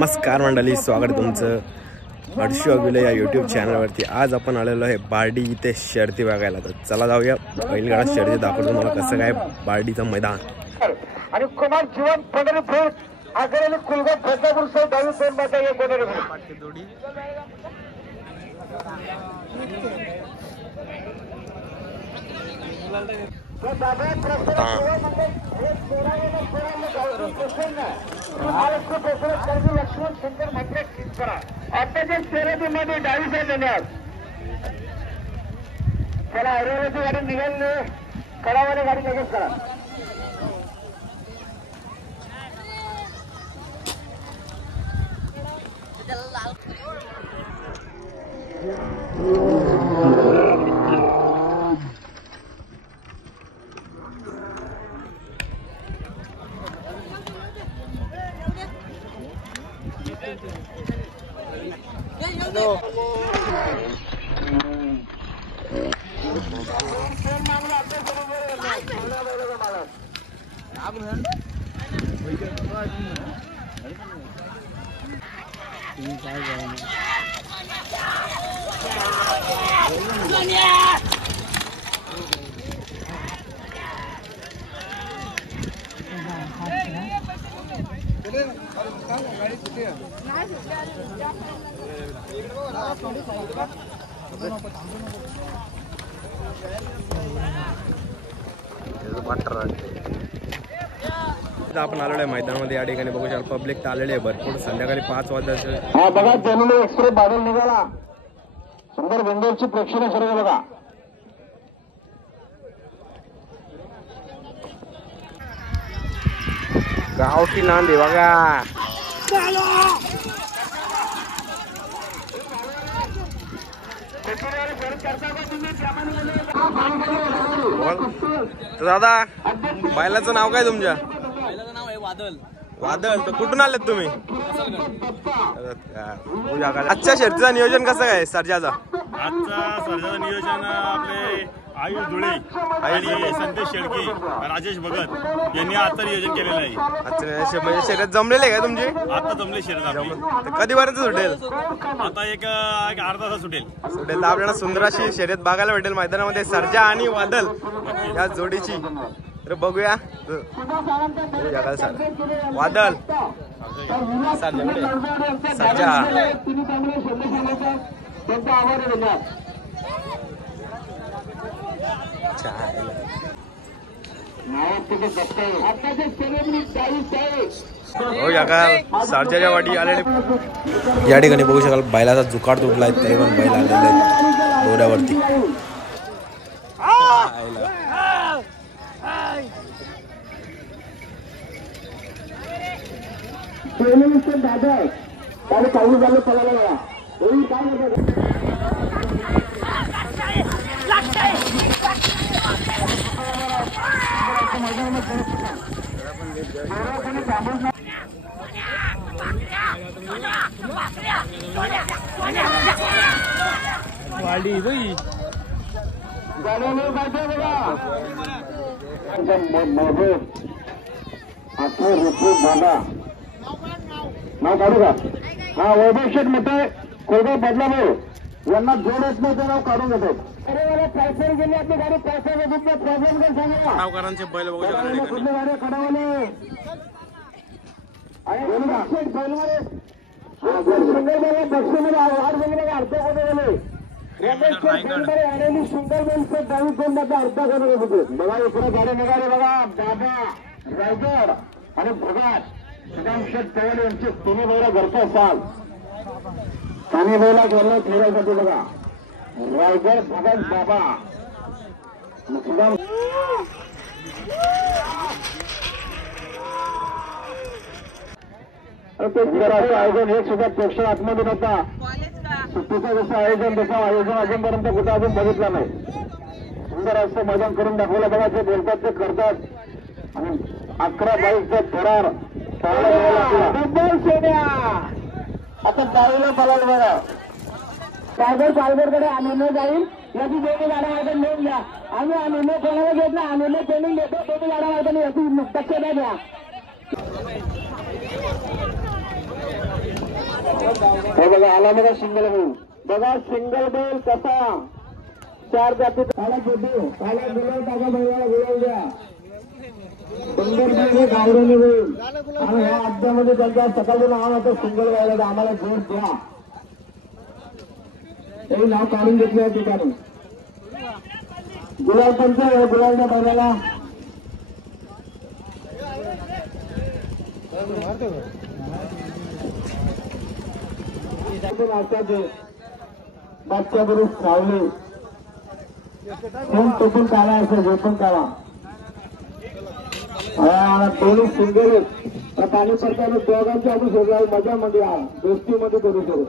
नमस्कार मंडळी, स्वागत आहे तुमचं हर्षू अभिले या यूट्यूब चॅनलवरती। आज आपण आलेलो आहे बार्डी इथे शर्ती बघायला। तर चला जाऊया, बैलगाडा शर्ती दाखवतो तुम्हाला कसं काय बार्डीचं मैदान। आणि कुमार जीवन पंढरपूर आगरेली कुलगाव फतेपूर से डावी दोन बाटा ये पंढरपूर लक्ष्मण शंकर मात्र आताच्या शर्यतीमध्ये डावी साईड देण्यात चला हरवल्याची गाडी निघाली, कडावाने गाडी लगेच करा। आपण आलेलो आहे मैदानामध्ये। या ठिकाणी बघू शकता पब्लिक तर आलेले आहे भरपूर। संध्याकाळी 5 वाजता हा बघा, जनरल एक्सप्रेस बादल निघाला, सुंदर वेंगोरची प्रेक्षणीय सर्व बघा। गावठी नांदे बघा, तर दादा बैलाचं नाव काय तुमच्या? बैलाचं नाव आहे वादळ। वादळ, तर कुठून आलेत तुम्ही? आजच्या शर्तीचं नियोजन कसं काय सर्जाचा? आजचा सर्जाचं नियोजन आपले आयुष धुळे आणि संदेश शेळके, राजेश भगत यांनी आजचं नियोजन केलेलं आहे। अच्छा, म्हणजे शर्यत जमलेले काय तुमची? आता जमले शर्यत आपली। तर कधीपर्यंत सुटेल? आता एक अर्धा तास सुटेल। तर आपल्याला सुंदर अशी शर्यत बघायला भेटेल मैदानामध्ये, सर्जा आणि वादळ या जोडीची। तर बघूया वादळ सर्जा हो सर्जाच्या वाटी आलेले। या ठिकाणी बघू शकाल बैलाचा जुकाड तुटलाय, तरी पण बैल आलेले आहेत दोऱ्यावरती। दादा त्याला चालू झालं चलायला वाडी बाई नाव काढू का? हा, वैभव शेठ मोठे कोळगाव बदलापूर यांना जोड येत नाही, ते नाव काढून घेतो। अरे पैसे गेली आपली गाडी, पैसे प्रॉब्लेम काय सांगा? नावकरांचे बैल बघू शकता कुठले गाडी कडावले वाढ वगैरे अर्थ कोणी गेले सुंदर बेल डावी कोण अर्थ कोणी होते बघा। इकडे गाडी निघाले बघा, दादा रायगड आणि भगत सुदाम शेठ पवार यांचे तिन्ही बैला घरचा साल सानी बैला गेला फिरायसाठी बघा। रायगड भगत बाबा सुदाम आयोजन हे सुद्धा प्रेक्षण आतमध्ये नव्हता। सुट्टीचं जसं आयोजन तसं आयोजन अजूनपर्यंत कुठं अजून बघितलं नाही। सुंदर असं मैदान करून दाखवलं बघा, ते बोलतात ते करतात। आणि 11 बाईकचा फरार आता गाडीला पळाल बघा। पालघरकडे आम्ही जाईल याची दोन्ही गाड्या मार्गाने नेऊन घ्या। आम्ही कोणाला घेत नाही, आम्ही ट्रेनिंग देतो, दोन्ही गाड्या मार्गाने याची दक्षता द्या। हे बघा आला बघा सिंगल बैल. बघा सिंगल बैल कसा 4 जाती काला फोटो काला गुलाल टाका बैलाला गुलाल द्या. सुंदर गावरानी बैल आणि ह्या अड्ड्यामध्ये त्यांच्या सकाळचं नाव होतं सिंगल बैलाचं. आम्हाला जोर द्या. हे नाव काढून घेतलं या ठिकाणी. गुलाल पंच गुलालच्या बैलाला मागच्या बरोबर सावले कोण तो पण काढा असं जो पण काढा. दोन्ही सिंगल पाणी पडताना दोघांची आपण सोडला मजा मध्ये आ दोस्तीमध्ये करू शकतो.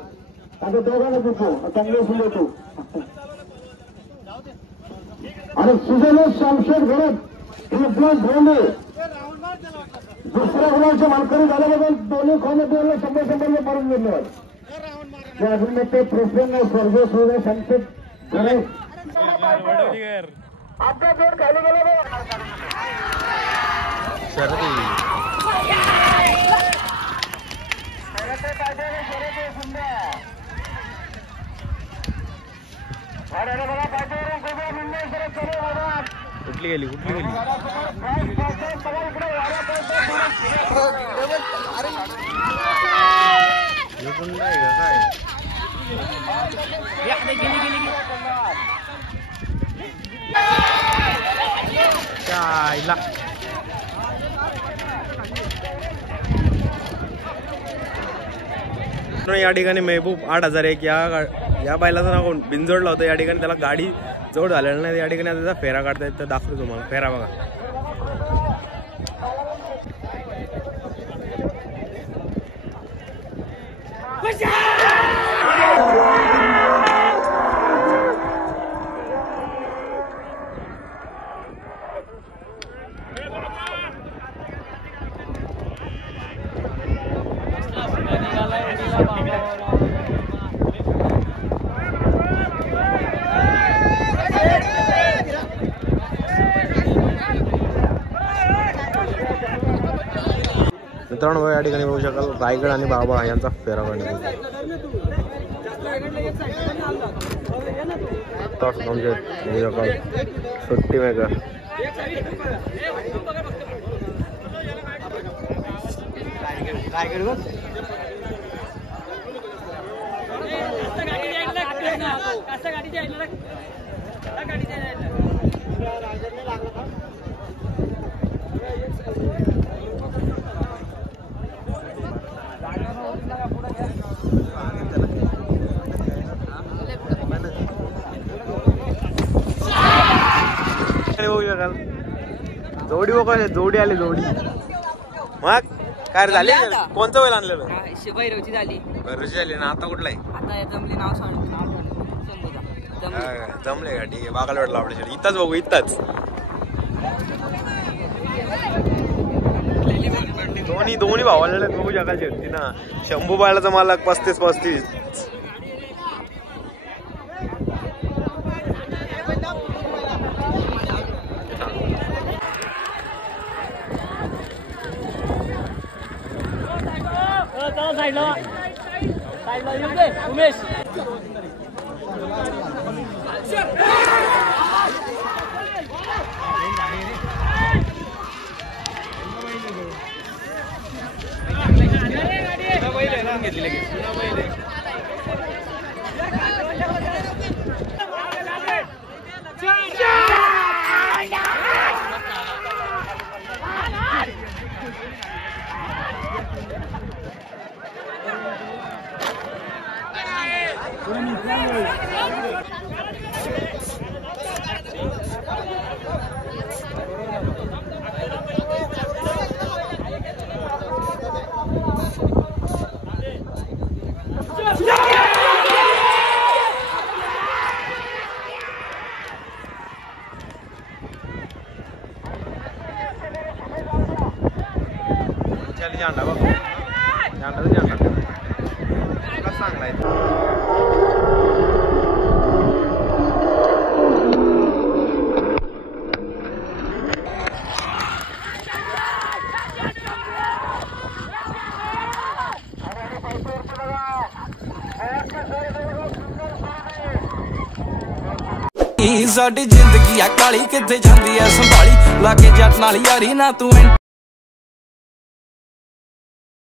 आता दोघांना देतो चांगले सुरू आणि सुजले शामशेर घडत हे आपलं धोंडे दुसऱ्या गुणाचे मालकरी झाल्याबद्दल दोन्ही खोने दोनला 100 मारून गेले. अभिनेते प्रसन्न स्वर्गीय सूर्य संकेत गणेश आपला जोड खाली गेला. कुठली गेली कुठली गेली काय या ठिकाणी महबूब 8001 या बैलाचं नाव बिंजोडला होतं. या ठिकाणी त्याला गाडी जोड झालेला नाही. या ठिकाणी त्याचा फेरा काढतायत तर दाखवतो तुम्हाला. फेरा बघा मित्रांनो. या ठिकाणी बघू शकाल रायगड आणि बाबा यांचा फेरा काढण्यात सुट्टी मेकर जोडी बघा. जोडी आली जोडी. मग काय झाली कोणतं बैल आणलेलं भैरवची झाली भैरवची झाली ना. आता कुठला आहे आता जमले नाव सांग जमले का ठीक आहे. बागाला भेटला आपल्या शेड इथंच बघू इथंच दोन्ही भावाला बघू शकाल शेडती ना. शंभू बायलाचा मालक 35 उमेश झेंडा बघ झेंडा चांगला ਸਾਡੀ ਜ਼ਿੰਦਗੀ ਆ ਕਾਲੀ ਕਿੱਥੇ ਜਾਂਦੀ ਐ ਸੰਭਾਲੀ ਲਾਗੇ ਜੱਟ ਨਾਲ ਯਾਰੀ ਨਾ ਤੂੰ